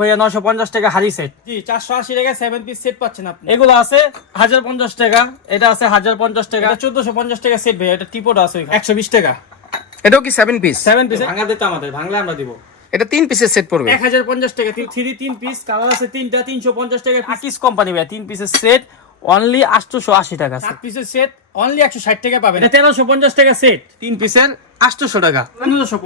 ভাইয়া নশো পঞ্চাশ টাকা হাড়ি সেট জি চারশো আশি টাকা সেভেন পিস সেট পাচ্ছেন আপনি। এগুলো আছে হাজার পঞ্চাশ টাকা এটা আছে হাজার পঞ্চাশ টাকা। চোদ্দশো পঞ্চাশ টাকা সেট ভাইয়া এটা টিপোট আছে একশো বিশ টাকা। এটাও কি সেভেন পিস সেভেন পিস ভাঙা দিতে আমাদের ভাঙলে আমরা দিব। এটা তিন পিসের সেট পড়বে। টাকা থ্রি তিন পিস কালার আছে তিনটা তিনশো পঞ্চাশ টাকা আকিস কোম্পানি ভাইয়া তিন পিসের সেট অনলি আটশোশো আশি টাকা সাত পিসের সেট অনলি একশো ষাট টাকা পাবেন। এটা তেরোশো পঞ্চাশ টাকা সেট তিন পিসের টাকা। পনেরোশো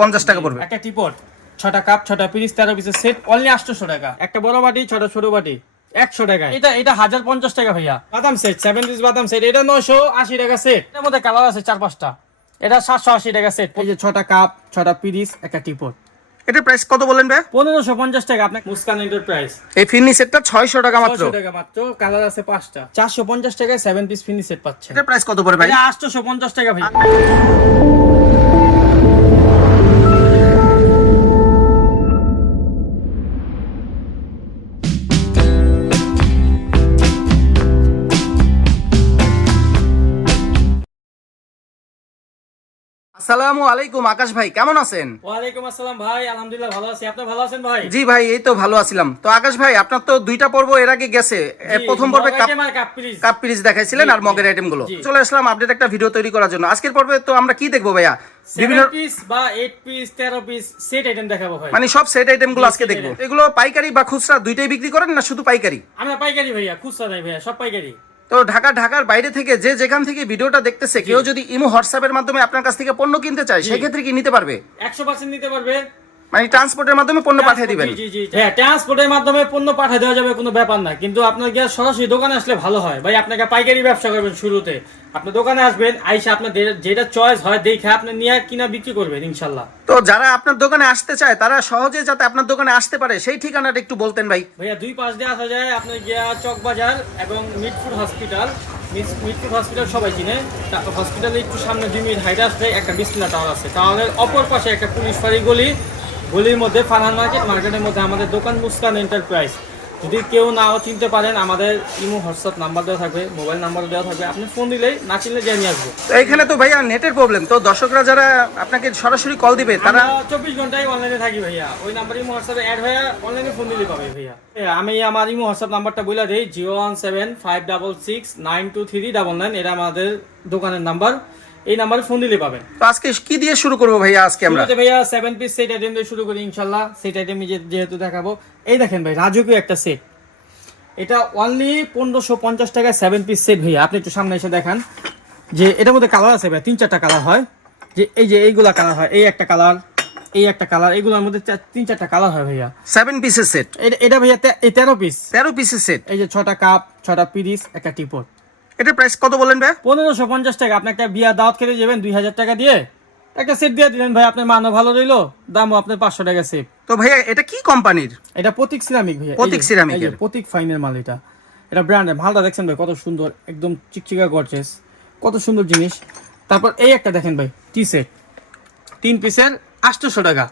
পনেরোশো টাকা পড়বে। একটা টিপট ছটা কাপ ছটা পিরিস তেরো পিসের সেট অনলি আটশোশো টাকা। একটা বড় বাটি ছটা ছোট বাটি একশো টাকা এটা এটা হাজার পঞ্চাশ টাকা ভাইয়া। বাদাম সেট সেভেন পিস বাদাম সেট এটা নয়শো আশি টাকা সেট এটার মধ্যে কালার আছে চার পাঁচটা। এটা সাতশো আশি টাকা সেট এই যে ছটা কাপ ছটা পিরিস একটা টিপট এটার প্রাইস কত বলেন ভাই? পনেরোশো পঞ্চাশ টাকা আপনার মুস্কান এন্টারপ্রাইজ এই ফিরনি সেটটা ছয়শো টাকা মাত্র। টাকা মাত্র কালার আছে পাঁচটা। চারশো পঞ্চাশ টাকায় সেভেন পিস ফিনি সেট পাচ্ছে এটার প্রাইস কত পড়বে ভাই? আটশোশো পঞ্চাশ টাকা ভাই আসসালামু আলাইকুম আকাশ ভাই কেমন আছেন? ওয়ালাইকুম আসসালাম ভাই আলহামদুলিল্লাহ ভালো আছি। আপনি ভালো আছেন ভাই? জি ভাই এই তো ভালো আছিলাম। তো আকাশ ভাই আপনার তো দুইটা পর্ব এর আগে গেছে। প্রথম পর্বে কাপ পিরিচ দেখাইছিলেন আর মগের আইটেমগুলো। চলে আসলাম আপডেট একটা ভিডিও তৈরি করার জন্য। আজকের পর্বে তো আমরা কি দেখব ভাইয়া? বিভিন্ন পিস বা এইট পিস তেরো পিস সেট আইটেম দেখাবো ভাই। মানে সব সেট আইটেমগুলো আজকে দেখব। এগুলো পাইকারি বা খুচরা দুইটাই বিক্রি করেন না শুধু পাইকারি? আমরা পাইকারি ভাইয়া খুচরা নাই ভাইয়া সব পাইকারি। তো ঢাকা ঢাকার বাইরে থেকে যে যেখান থেকে ভিডিওটা দেখতেছে কেউ যদি ইমো হোয়াটসঅ্যাপের মাধ্যমে আপনার কাছ থেকে পণ্য কিনতে চায় সেক্ষেত্রে কি নিতে পারবে? একশো পার্সেন্ট নিতে পারবে। মানে ট্রান্সপোর্টের মাধ্যমে পণ্য পাঠিয়ে দিবেন। জি জি জি। হ্যাঁ ট্রান্সপোর্টের মাধ্যমে পণ্য পাঠিয়ে দেওয়া যাবে কোনো ব্যাপার না। কিন্তু আপনার গিয়ে সরাসরি দোকানে আসলে ভালো হয়। ভাই আপনাকে পাইকারি ব্যবসা করবেন শুরুতে। আপনি দোকানে আসবেন আইসা আপনার যেটা চয়েস হয় দেখে আপনি নিয়ে কিনা বিক্রি করবেন ইনশাল্লাহ। তো যারা আপনার দোকানে আসতে চায় তারা সহজে যাতে আপনার দোকানে আসতে পারে সেই ঠিকানাটা একটু বলতেন ভাই। ভাইয়া দুই পাশ দিয়ে আসা যায় আপনার গিয়া চক বাজার এবং মিটফুড হসপিটাল মিটফুড হসপিটাল সবাই চিনে। তারপর হসপিটালে একটু সামনে দুই মিনিট হাইটে আসলে একটা বিসমিল্লা টাওয়ার আছে। টাওয়ারের অপর পাশে একটা পুলিশ ফাঁড়ি গলি। গলির মধ্যে ফারহান মার্কেট মার্কেটের মধ্যে আমাদের দোকান মুস্কান এন্টারপ্রাইজ। যদি কেউ নাও চিনতে পারেন আমাদের ইমো হোয়াটসঅ্যাপ নাম্বার দেওয়া থাকবে মোবাইল নাম্বার দেওয়া থাকবে। আপনি ফোন দিলেই না চিনলে জেনে আসব। এখানে তো ভাইয়া নেটের প্রবলেম তো দর্শকরা যারা আপনাকে সরাসরি কল দিবে তারা চব্বিশ ঘন্টায় অনলাইনে থাকি ভাইয়া। ওই নাম্বার ইমো হোয়াটসঅ্যাপে অ্যাড হয়ে অনলাইনে ফোন দিলে পাবে ভাইয়া। আমি আমার ইমো হোয়াটসঅ্যাপ নাম্বারটা বলে দিই zero one seven five double six nine two three double nine এটা আমাদের দোকানের নাম্বার এই নাম্বারে ফোন দিলে পাবেন। তো আজকে কি দিয়ে শুরু করব ভাইয়া আজকে আমরা? ভাইয়া সেভেন পিস সেট আইটেম দিয়ে শুরু করি ইনশাল্লাহ। সেট আইটেম যেহেতু দেখাবো এই দেখেন ভাই রাজকীয় একটা সেট এটা অনলি পনেরোশো পঞ্চাশ টাকায় সেভেন পিস সেট ভাইয়া। আপনি একটু সামনে এসে দেখান যে এটার মধ্যে কালার আছে ভাই তিন চারটা কালার হয়। যে এই যে এইগুলা কালার হয় এই একটা কালার এই একটা কালার এগুলোর মধ্যে তিন চারটা কালার হয় ভাইয়া। সেভেন পিসের সেট এটা- ভাইয়া তেরো পিস তেরো পিসের সেট এই যে ছটা কাপ ছটা পিরিস একটা টিপট এটার প্রাইস কত বলেন ভাই? পনেরোশো পঞ্চাশ টাকা। আপনি একটা বিয়া দাওয়াত খেতে যাবেন দুই হাজার টাকা দিয়ে। একটা সেট দিয়ে দিলেন ভাই আপনার মানও ভালো রইল দামও আপনার পাঁচশো টাকা সেভ তো ভাইয়া এটা কি কোম্পানির এটা প্রতীক সিরামিক ভাইয়া এই প্রতীক সিরামিক। প্রতীক ফাইনের মাল এটা। এটা ব্র্যান্ডের মালটা দেখছেন ভাই কত সুন্দর একদম চিকচিকা গর্জেস কত সুন্দর জিনিস। তারপর এই একটা দেখেন ভাই টি সেট তিন পিসের আটশোশো টাকা।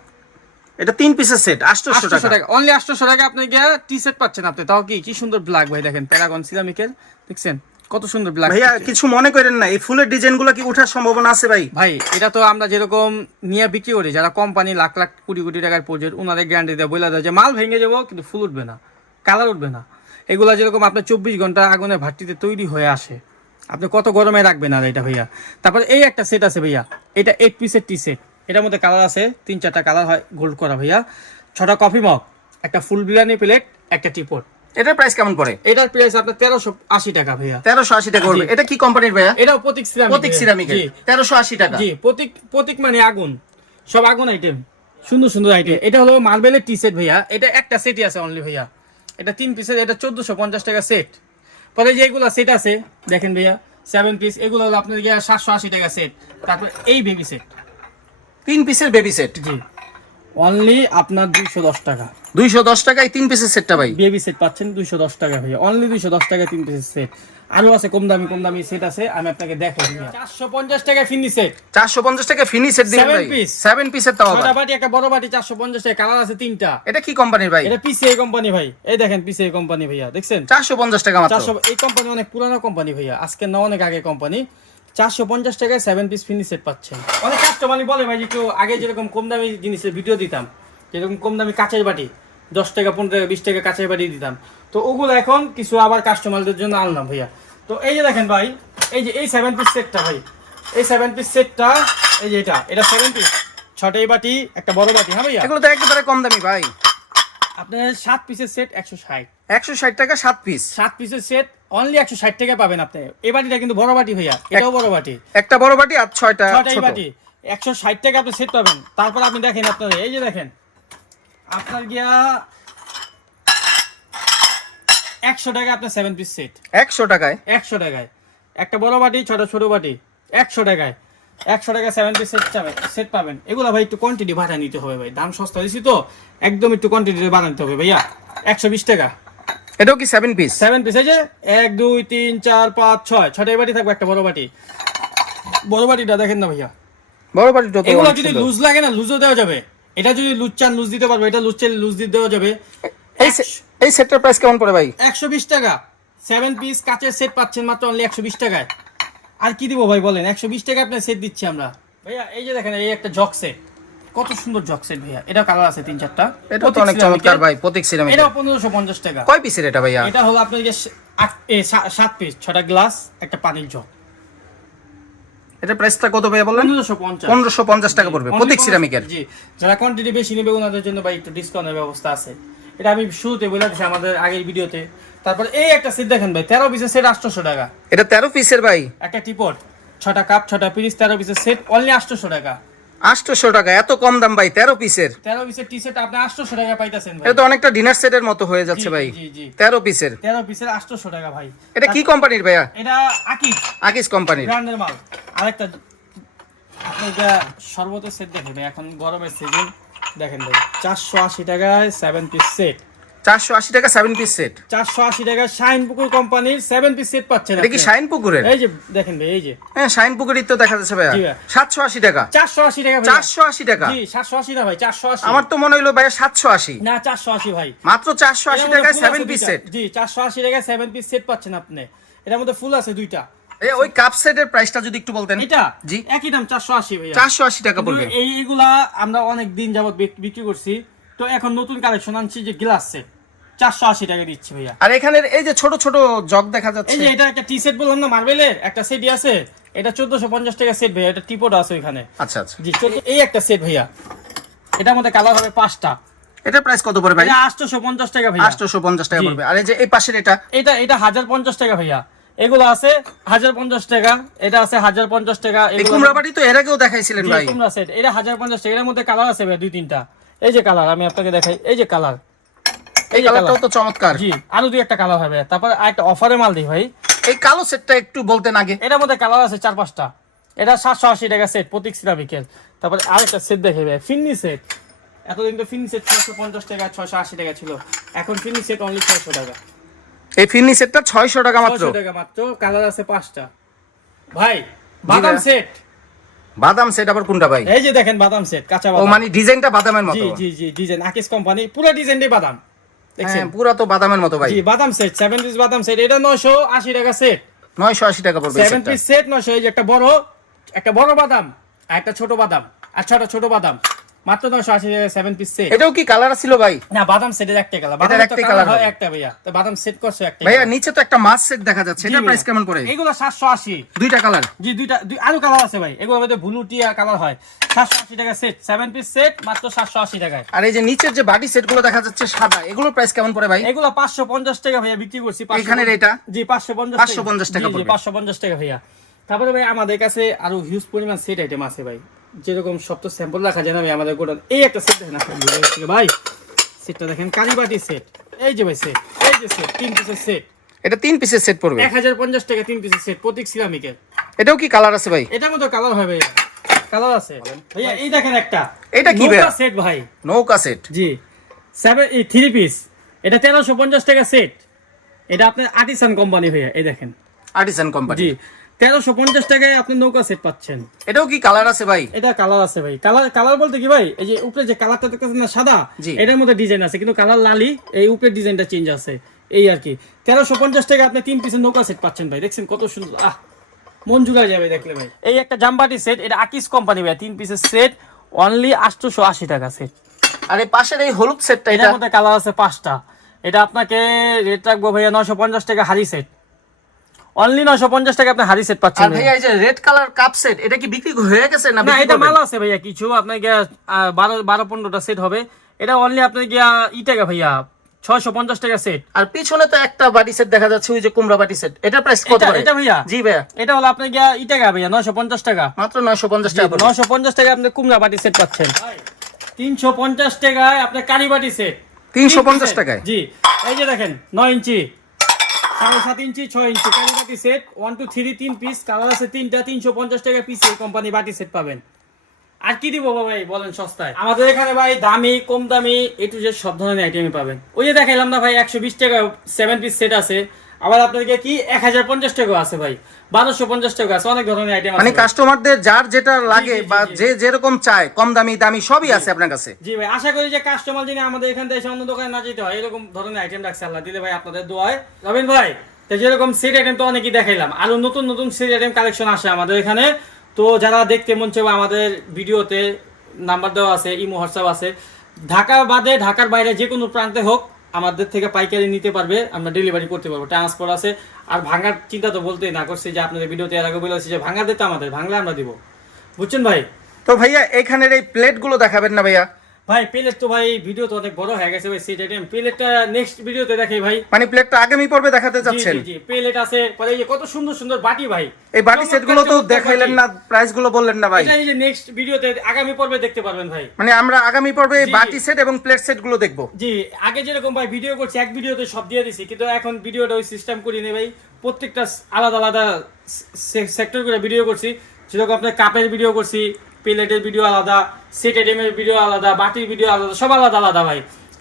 এটা তিন পিসের সেট আটশোশো টাকা। অনলি আটশোশো টাকা আপনি গিয়ে টি সেট পাচ্ছেন আপনি। তাও কি কি সুন্দর ব্ল্যাক ভাই দেখেন প্যারাগন সিরামিকের দেখছেন? কত সুন্দর ব্ল্যাক ভাইয়া কিছু মনে করেন না এই ফুলের ডিজাইনগুলো কি ওঠার সম্ভাবনা আছে ভাই? ভাই এটা তো আমরা যেরকম নিয়ে বিক্রি করি যারা কোম্পানি লাখ লাখ কোটি কোটি টাকার প্রজেক্ট ওনাদের গ্যারান্টি দেয় বলে দেয় যে মাল ভেঙে যাব কিন্তু ফুল উঠবে না কালার উঠবে না। এগুলা যেরকম আপনার চব্বিশ ঘণ্টা আগুনের ভাট্টিতে তৈরি হয়ে আসে আপনি কত গরমে রাখবেন আর এটা ভাইয়া? তারপর এই একটা সেট আছে ভাইয়া এটা এইট পিসের টি সেট এটার মধ্যে কালার আছে তিন চারটা কালার হয় গোল্ড করা ভাইয়া। ছটা কফি মগ একটা ফুল বিরিয়ানি প্লেট একটা টিপট এটার প্রাইস কেমন পড়ে? এটার প্রাইস আপনার তেরোশো আশি টাকা ভাইয়া। তেরোশো আশি টাকা পড়বে এটা কি কোম্পানির ভাইয়া? এটাও প্রতীক সিরামিক প্রতীক ভাইয়া। সিরামিকের তেরোশো আশি টাকা। জি প্রতীক প্রতীক মানে আগুন। সব আগুন আইটেম সুন্দর সুন্দর আইটেম এটা হলো মার্বেলের টি সেট ভাইয়া। এটা একটা সেটই আছে অনলি ভাইয়া। এটা তিন পিসের এটা চোদ্দশো পঞ্চাশ টাকা সেট পরে যে এগুলো সেট আছে দেখেন ভাইয়া সেভেন পিস এগুলো হলো আপনার সাতশো আশি টাকা সেট তারপর এই বেবি সেট তিন পিসের বেবি সেট জি। অনলি আপনার দুইশো দশ টাকা। দুইশো দশ টাকায় তিন পিসের সেটটা ভাই। বেবি সেট পাচ্ছেন দুইশো দশ টাকা ভাইয়া। অনলি দুইশো দশ টাকা তিন পিসের সেট আরও আছে কম দামি কম দামি সেট আছে আমি আপনাকে দেখাই চারশো পঞ্চাশ টাকা ফিনি সেট চারশো পঞ্চাশ টাকা ফিনি সেট দিবেন ভাই। piece। সেভেন পিসের তাও। ছটা বাটি একটা বড় বাটি চারশো পঞ্চাশ টাকা কালার আছে তিনটা। এটা কি কোম্পানির ভাই? এটা পিসিআই কোম্পানি ভাই। এই দেখেন পিসিআই কোম্পানি ভাইয়া দেখছেন? চারশো পঞ্চাশ টাকা মাত্র। চারশো এই কোম্পানি অনেক পুরানো কোম্পানি ভাইয়া। আজকে না অনেক আগে কোম্পানি চারশো পঞ্চাশ টাকায় সেভেন পিস ফিনিশ সেট পাচ্ছেন অনেক কাস্টমারই বলে ভাই যে একটু আগে যেরকম কম দামি জিনিসের ভিডিও দিতাম যেরকম কম দামি কাঁচের বাটি দশ টাকা পনেরো টাকা বিশ টাকা কাছে বাড়িয়ে দিতাম। তো ওগুলো এখন কিছু আবার কাস্টমারদের জন্য আনলাম ভাইয়া। তো এই যে দেখেন ভাই এই যে এই সেভেন পিস সেটটা ভাই এই সেভেন পিস সেটটা এই যে এটা এটা সেভেন পিস ছটাই বাটি একটা বড় বাটি হ্যাঁ ভাইয়া? এগুলো তো একেবারে কম দামি ভাই। আপনার সাত পিসের সেট একশো ষাট। একশো ষাট টাকা সাত পিস সাত পিসের সেট অনলি একশো ষাট টাকা পাবেন আপনি। এই বাটিটা কিন্তু বড় বাটি ভাইয়া। এটাও বড় বাটি। একটা বড় বাটি আর ছয়টা ছোট। বাটি। একশো ষাট টাকা আপনি সেট পাবেন। তারপর আপনি দেখেন আপনার এই যে দেখেন। আপনার গিয়া একশো টাকা আপনার সেভেন পিস সেট একশো টাকায়? একশো টাকায়। একটা বড় বাটি ছটা ছোট বাটি। একশো টাকায়। একশো টাকা সেভেন পিস সেট পাবেন সেট পাবেন। এগুলো ভাই একটু কোয়ান্টিটি বাড়া নিতে হবে ভাই। দাম সস্তা দিছি তো একদম একটু কোয়ান্টিটি বাড়াতে হবে ভাইয়া। একশো বিশ টাকা। এটাও কি সেভেন পিস সেভেন পিস এই যে এক দুই তিন চার পাঁচ ছয়। ছটাই বাটি থাকবে একটা বড় বাটি। বড় বাটিটা দেখেন না ভাইয়া। বড় বাটিটা এগুলো যদি লুজ লাগে না লুজও দেওয়া যাবে। এটা যদি লুজ চান লুজ দিতে পারবে। এটা লুজ চাইলে লুজ দিতে দেওয়া যাবে। এই এই সেটটার প্রাইস কেমন পড়ে ভাই? একশো বিশ টাকা। সেভেন পিস কাচের সেট পাচ্ছেন মাত্র অনলি একশো বিশ টাকায়। আর কি দিব ভাই বলেন? একশো বিশ টাকা আপনার সেট দিচ্ছি আমরা। ভাইয়া এই যে দেখেন এই একটা জক সেট কত সুন্দর জক সেট ভাইয়া। এটা কালার আছে তিন চারটা। এটা তো অনেক চমৎকার ভাই প্রতীক সিরামিক এটা পনেরোশো পঞ্চাশ টাকা। কয় পিসের এটা ভাইয়া? এটা হলো আপনার যে সাত পিস ছটা গ্লাস একটা পানির জগ। এটা প্রাইসটা কত ভাইয়া বললেন? পনেরোশো পঞ্চাশ। পনেরোশো পঞ্চাশ টাকা পড়বে প্রতীক সিরামিকের। জি যারা কোয়ান্টিটি বেশি নেবে ওনাদের জন্য ভাই একটু ডিসকাউন্টের ব্যবস্থা আছে। এটা আমি শুরুতে বলে দিচ্ছি আমাদের আগের ভিডিওতে। তারপর এই একটা সেট দেখেন ভাই তেরো পিসের সেট আটশোশো টাকা। এটা তেরো পিসের ভাই। একটা টিপট ছটা কাপ ছটা পিস তেরো পিসের সেট অনলি আটশোশো টাকা। আটশোশো টাকা এত কম দাম ভাই তেরো পিসের। তেরো পিসের টি সেট আপনি আটশোশো টাকা পাইতেছেন ভাই। এটা তো অনেকটা ডিনার সেটের মতো হয়ে যাচ্ছে ভাই। তেরো পিসের। তেরো পিসের আটশোশো টাকা ভাই। এটা কি কোম্পানির ভাইয়া? এটা আকিজ আকিস কোম্পানির। ব্র্যান্ডের মাল। আরেকটা আপনি এটা সর্বত সেট দেখেন এখন গরমের সিজন দেখেন ভাই চারশো আশি টাকায় সেভেন পিস সেট চারশো আশি টাকা সেভেন পিস সেট চারশো আশি টাকায় শাইন পুকুর কোম্পানির সেভেন পিস সেট পাচ্ছেন এটা কি শাইন পুকুরের? এই যে দেখেন ভাই এই যে। হ্যাঁ শাইন তো দেখা যাচ্ছে ভাইয়া। জি সাতশো আশি টাকা। চারশো আশি টাকা ভাই চারশো আশি টাকা। জি সাতশো আশি না ভাই চারশো আশি। আমার তো মনে হইল ভাইয়া সাতশো আশি। না চারশো আশি ভাই। মাত্র চারশো আশি টাকায় সেভেন পিস সেট জি চারশো আশি টাকায় সেভেন পিস সেট পাচ্ছেন আপনি। এটার মধ্যে ফুল আছে দুইটা। এ ওই কাপ সেটের প্রাইসটা যদি একটু বলতেন। এটা? জি। একই দাম চারশো আশি ভাইয়া। চারশো আশি টাকা কিন্তু পড়বে এইগুলা আমরা অনেক দিন যাবত বিক্রি করছি। তো এখন নতুন কালেকশন আনছি যে গ্লাস সেট চারশো আশি টাকা দিচ্ছি ভাইয়া। আর এখানের এই যে ছোট ছোট জগ দেখা এই যাচ্ছে যে এটা একটা টি সেট বললাম না মার্বেলের একটা সেটই আছে। এটা চোদ্দশো পঞ্চাশ টাকা সেট ভাইয়া এটা টিপোট আছে আচ্ছা আচ্ছা। জি এই একটা সেট ভাইয়া। এটার মধ্যে কালার হবে পাঁচটা। এটার প্রাইস কত পড়ে ভাই? এটা আটশোশো পঞ্চাশ টাকা ভাইয়া। আটশোশো পঞ্চাশ টাকা পড়বে। আর এই যে এই পাশের এটা? এটা এটা হাজার পঞ্চাশ টাকা ভাইয়া। এগুলো আছে হাজার পঞ্চাশ টাকা এটা আছে হাজার পঞ্চাশ টাকা এই তো এর আগেও দেখাইছিলেন জি, ভাই। কুমড়া সেট এটা হাজার পঞ্চাশ টাকা। এর মধ্যে কালার আছে ভাই দুই তিনটা। এই যে কালার আমি আপনাকে দেখাই। এই যে কালার এই কালারটাও তো চমৎকার। জি আরও দুই একটা কালার হবে। তারপর একটা অফারে মাল দিই ভাই। এই কালো সেটটা একটু বলতেন আগে। এটার মধ্যে কালার আছে চার পাঁচটা। এটা সাতশো আশি টাকা সেট প্রতীক সিরামিকের তারপরে আরেকটা সেট দেখে ভাই ফিন্নি সেট এতদিন তো ফিন্নি সেট ছয়শো পঞ্চাশ টাকা ছয়শো আশি টাকা ছিল। এখন ফিন্নি সেট অনলি ছয়শো টাকা। এই ফিরনি সেটটা ছয়শো টাকা মাত্র? টাকা মাত্র কালার আছে পাঁচটা। ভাই বাদাম সেট বাদাম সেট আবার কোনটা ভাই? এই যে দেখেন বাদাম সেট কাঁচা ও মানে ডিজাইনটা বাদামের জি জি জি ডিজাইন। আকিস কোম্পানি পুরো ডিজাইনটাই বাদাম। দেখছেন? পুরো তো বাদামের মতো ভাই। জি বাদাম সেট সেভেন পিস বাদাম সেট এটা নয়শো আশি টাকা সেট নয়শো আশি টাকা পড়বে এই সেভেন পিস সেট নয়শো এই যে একটা বড় একটা বড় বাদাম আর একটা ছোট বাদাম। আর ছটা ছোট বাদাম। মাত্র নয়শো আশি টাকা সেভেন পিস সেট এটাও কি কালার ছিল ভাই? না বাদাম সেটের একটা কালার বাদাম একটা কালার হয় একটা ভাইয়া। তো বাদাম সেট করছে একটা ভাইয়া নিচে তো একটা মাছ সেট দেখা যাচ্ছে। এটার প্রাইস কেমন পড়ে? এগুলো সাতশো আশি। দুইটা কালার জি দুইটা দুই আরও কালার আছে ভাই। এগুলোর মধ্যে ব্লু টিয়া কালার হয়। সাতশো আশি টাকা সেট সেভেন পিস সেট মাত্র সাতশো আশি টাকায়। আর এই যে নিচের যে বাটি সেটগুলো দেখা যাচ্ছে সাদা এগুলোর প্রাইস কেমন পড়ে ভাই? এগুলো পাঁচশো পঞ্চাশ টাকা ভাইয়া বিক্রি করছি 550 এখানের এটা? জি পাঁচশো পঞ্চাশ 550 টাকা। পড়বে। পাঁচশো পঞ্চাশ টাকা ভাইয়া। তারপরে ভাই আমাদের কাছে আরও হিউজ পরিমাণ সেট আইটেম আছে ভাই। যেরকম সব তো স্যাম্পল রাখা যায় না ভাই আমাদের গোডাউন। এই একটা সেট দেখেন আপনার ভাই? সেটটা দেখেন কারিবাটি সেট এই যে ভাই সেট এই যে সেট তিন পিসের সেট এটা তিন পিসের সেট পড়বে। এক হাজার পঞ্চাশ টাকা তিন পিসের সেট প্রতীক সিরামিকের এটাও কি কালার আছে ভাই? এটার মতো কালার হয় ভাইয়া। কালার আছে। ভাইয়া এই দেখেন একটা। এটা কি ভাইয়া? সেট ভাই। নৌকা সেট জি। সেভেন এই থ্রি পিস এটা তেরোশো পঞ্চাশ টাকা সেট এটা আপনার আর্টিসান কোম্পানি ভাইয়া এই দেখেন। আর্টিসান কোম্পানি জি। তেরোশো পঞ্চাশ টাকায় আপনি নৌকা সেট পাচ্ছেন। এটাও কি কালার আছে ভাই? এটা কালার আছে ভাই। কালার কালার বলতে কি ভাই এই যে উপরে যে কালারটা দেখতেছেন না সাদা। এটার মধ্যে ডিজাইন আছে কিন্তু কালার লালি এই উপরের ডিজাইনটা চেঞ্জ আছে। এই আর কি। তেরোশো পঞ্চাশ টাকা আপনি তিন পিসের নৌকা সেট পাচ্ছেন ভাই। দেখছেন কত সুন্দর আহ মন জুড়ায় যাবে দেখলে ভাই। এই একটা জাম্বাটি সেট এটা আকিস কোম্পানি ভাই তিন পিসের সেট অনলি আটশোশো আশি টাকা সেট আর এই পাশের এই হলুদ সেটটা এটার মধ্যে কালার আছে পাঁচটা। এটা আপনাকে রেট রাখব ভাইয়া নশো পঞ্চাশ টাকা হারি সেট অনলি নশো পঞ্চাশ টাকা আপনি হারি সেট আর পাচ্ছেন ভাইয়া এই যে রেড কালার কাপ সেট এটা কি বিক্রি হয়ে গেছে না না এটা মাল আছে ভাইয়া কিছু আহ, বারো বারো পনেরোটা সেট হবে। এটা অনলি আপনার গিয়া ই টাকা ভাইয়া ছয়শো পঞ্চাশ টাকা সেট আর পিছনে তো একটা বাটি সেট দেখা যাচ্ছে ওই যে কুমড়া বাটি সেট এটার প্রাইস কত এটা- করে? এটা ভাইয়া? জি ভাইয়া। এটা হলো আপনার গিয়া ই টাকা ভাইয়া নশো পঞ্চাশ টাকা। মাত্র নয়শো পঞ্চাশ টাকা পড়বে। নশো পঞ্চাশ টাকা আপনি কুমড়া বাটি সেট পাচ্ছেন। তিনশো পঞ্চাশ টাকায় আপনার কারি বাটি সেট 350 টাকায়? জি এই যে দেখেন নয় ইঞ্চি। সাড়ে সাত ইঞ্চি, ছয় ইঞ্চি। কালি বাটি সেট ওয়ান টু থ্রি তিন পিস কালার আছে তিনটা, তিনশো পঞ্চাশ টাকা পিস এই কোম্পানি বাটি সেট পাবেন। আর কি দিব ভাই, বলেন সস্তায়? আমাদের এখানে ভাই দামি, কম দামি এটু যে সব ধরনের আইটেম পাবেন। ওই যে দেখাইলাম না ভাই, একশো বিশ টাকা সেভেন পিস সেট আছে। আবার আপনাদেরকে কি? এক হাজার পঞ্চাশ টাকা আছে ভাই। বারোশো পঞ্চাশ টাকা আছে অনেক ধরনের আইটেম মানে কাস্টমারদের যার যেটা লাগে বা যে যেরকম চায় কম দামি দামি সবই আছে আপনার কাছে। জি ভাই আশা করি যে কাস্টমার যিনি আমাদের এখান থেকে এসে অন্য দোকানে না যেতে হয় এরকম ধরনের আইটেম রাখছে আল্লাহ দিলে ভাই আপনাদের দোয়ায়। রবিন ভাই তো যেরকম সেট আইটেম তো অনেকই দেখাইলাম আরও নতুন নতুন সেট আইটেম কালেকশন আসে আমাদের এখানে। তো যারা দেখতে মন চাইবে আমাদের ভিডিওতে নাম্বার দেওয়া আছে ইমো হোয়াটসঅ্যাপ আছে। ঢাকা বাদে ঢাকার বাইরে যে কোনো প্রান্তে হোক আমাদের থেকে পাইকারি নিতে পারবে, আমরা ডেলিভারি করতে পারব। ট্রান্সপোর্ট আছে। আর ভাঙার চিন্তা তো বলতেই না, করছে যে আপনাদের ভিডিওতে এর আগে বলেছি যে ভাঙা দিতে আমাদের, ভাঙলে আমরা দিব। বুঝছেন ভাই? তো ভাইয়া এখানের এই প্লেটগুলো দেখাবেন না ভাইয়া? ভাই প্লেট তো ভাই ভিডিও তো অনেক বড় হয়ে গেছে ভাই সেট আইটেম প্লেটটা নেক্সট ভিডিওতে দেখাই ভাই। মানে প্লেটটা আগামী পর্বে দেখাতে জি চাচ্ছেন। জি জি প্লেট আছে। পরে এই যে কত সুন্দর সুন্দর বাটি ভাই। এই বাটি সেটগুলো তো দেখাইলেন না প্রাইসগুলো বললেন না ভাই। এটা এই যে নেক্সট ভিডিওতে আগামী পর্বে দেখতে পারবেন ভাই। মানে আমরা আগামী পর্বে এই। বাটি সেট এবং প্লেট সেটগুলো দেখব। জি আগে যেরকম ভাই ভিডিও করছি এক ভিডিওতে সব দিয়ে দিছি কিন্তু এখন ভিডিওটা ওই সিস্টেম করি নি ভাই। প্রত্যেকটা আলাদা আলাদা সেক্টর করে ভিডিও করছি। যেরকম আপনার কাপের ভিডিও করছি প্লেটের ভিডিও আলাদা সেট আইটেমের ভিডিও আলাদা বাটির ভিডিও আলাদা সব আলাদা আলাদা ভাই।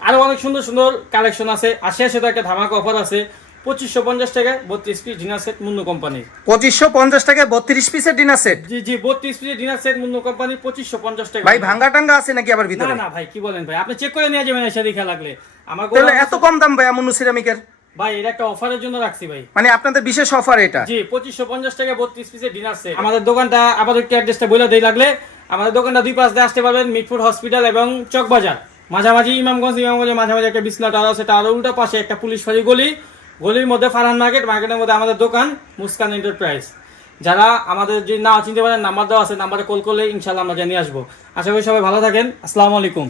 আরও অনেক সুন্দর সুন্দর কালেকশন আছে। আর শেষে তো একটা ধামাকা অফার আছে। পঁচিশশো পঞ্চাশ টাকায় বত্রিশ পিস ডিনার সেট মুন্নু কোম্পানির পঁচিশশো পঞ্চাশ টাকায় বত্রিশ পিসের ডিনার সেট জি জি বত্রিশ piece dinner set Munnu company পঁচিশশো পঞ্চাশ টাকা ভাই ভাঙ্গা টাঙ্গা আছে নাকি আবার ভিতরে? না ভাই কি বলেন ভাই? আপনি চেক করে নিয়ে যাবেন এসে দেখা লাগলে। আমার তাহলে এত কম দাম ভাই আমুন্নু সিরামিকের ভাই এটা একটা অফারের জন্য রাখছি ভাই। মানে আপনাদের বিশেষ অফার এটা? জি পঁচিশশো পঞ্চাশ টাকা বত্রিশ পিসের ডিনার সেট আমাদের দোকানটা আবার একটু অ্যাড্রেসটা বলে দেই লাগলে। আমাদের দোকানটা দুই পাশ দিয়ে আসতে পারবেন, মিরপুর হসপিটাল এবং চকবাজার। মাঝামাঝি ইমামগঞ্জ ইমামগঞ্জের মাঝামাঝি একটা বিসলা টাওয়ার আছে টাওয়ার উল্টা পাশে একটা পুলিশ ফাঁড়ি গলি। গলির মধ্যে ফারহান মার্কেট, মার্কেটের মধ্যে আমাদের দোকান, মুস্কান এন্টারপ্রাইজ। যারা আমাদের যদি না চিনতে পারেন, নাম্বার দেওয়া আছে, নাম্বারে কল করলে ইনশাল্লাহ আমরা জানিয়ে আসব। আশা করি সবাই ভালো থাকেন, আসসালামু আলাইকুম।